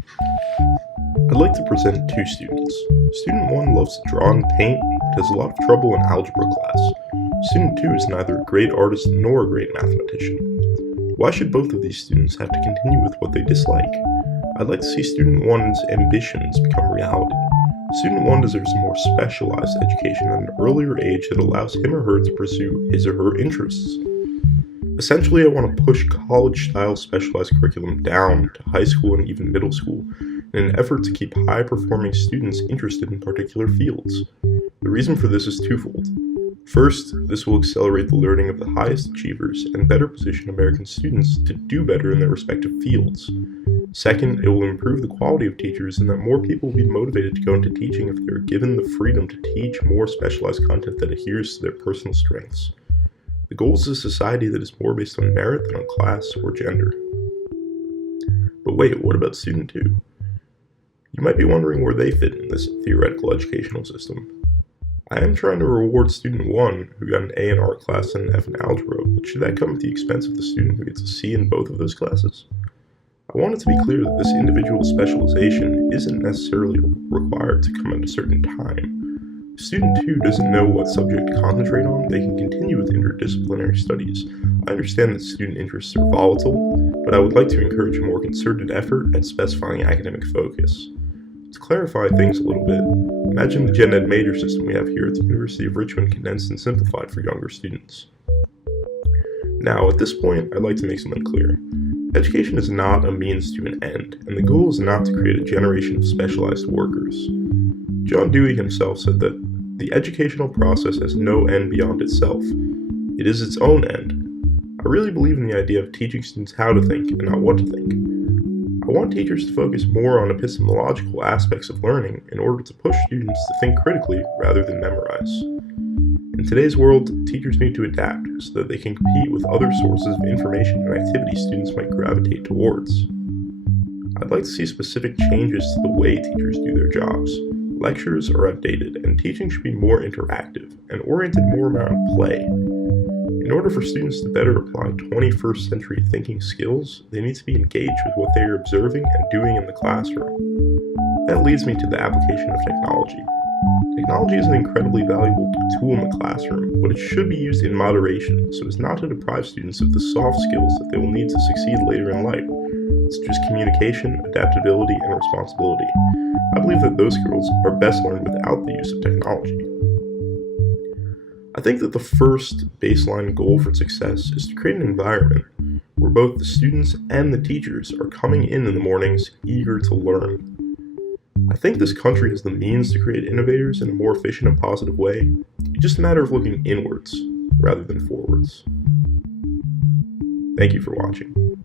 I'd like to present two students. Student 1 loves to draw and paint, but has a lot of trouble in algebra class. Student 2 is neither a great artist nor a great mathematician. Why should both of these students have to continue with what they dislike? I'd like to see Student 1's ambitions become reality. Student 1 deserves a more specialized education at an earlier age that allows him or her to pursue his or her interests. Essentially, I want to push college-style specialized curriculum down to high school and even middle school in an effort to keep high-performing students interested in particular fields. The reason for this is twofold. First, this will accelerate the learning of the highest achievers and better position American students to do better in their respective fields. Second, it will improve the quality of teachers in that more people will be motivated to go into teaching if they are given the freedom to teach more specialized content that adheres to their personal strengths. The goal is a society that is more based on merit than on class or gender. But wait, what about Student 2? You might be wondering where they fit in this theoretical educational system. I am trying to reward Student 1, who got an A in art class and an F in algebra, but should that come at the expense of the student who gets a C in both of those classes? I want it to be clear that this individual specialization isn't necessarily required to come at a certain time. If Student 2 doesn't know what subject to concentrate on, they can continue with interdisciplinary studies. I understand that student interests are volatile, but I would like to encourage a more concerted effort at specifying academic focus. To clarify things a little bit, imagine the gen ed major system we have here at the University of Richmond condensed and simplified for younger students. Now, at this point, I'd like to make something clear. Education is not a means to an end, and the goal is not to create a generation of specialized workers. John Dewey himself said that the educational process has no end beyond itself. It is its own end. I really believe in the idea of teaching students how to think and not what to think. I want teachers to focus more on epistemological aspects of learning in order to push students to think critically rather than memorize. In today's world, teachers need to adapt so that they can compete with other sources of information and activity students might gravitate towards. I'd like to see specific changes to the way teachers do their jobs. Lectures are outdated, and teaching should be more interactive and oriented more around play. In order for students to better apply 21st century thinking skills, they need to be engaged with what they are observing and doing in the classroom. That leads me to the application of technology. Technology is an incredibly valuable tool in the classroom, but it should be used in moderation so as not to deprive students of the soft skills that they will need to succeed later in life, such as communication, adaptability, and responsibility. I believe that those skills are best learned without the use of technology. I think that the first baseline goal for success is to create an environment where both the students and the teachers are coming in the mornings eager to learn. I think this country has the means to create innovators in a more efficient and positive way. It's just a matter of looking inwards rather than forwards. Thank you for watching.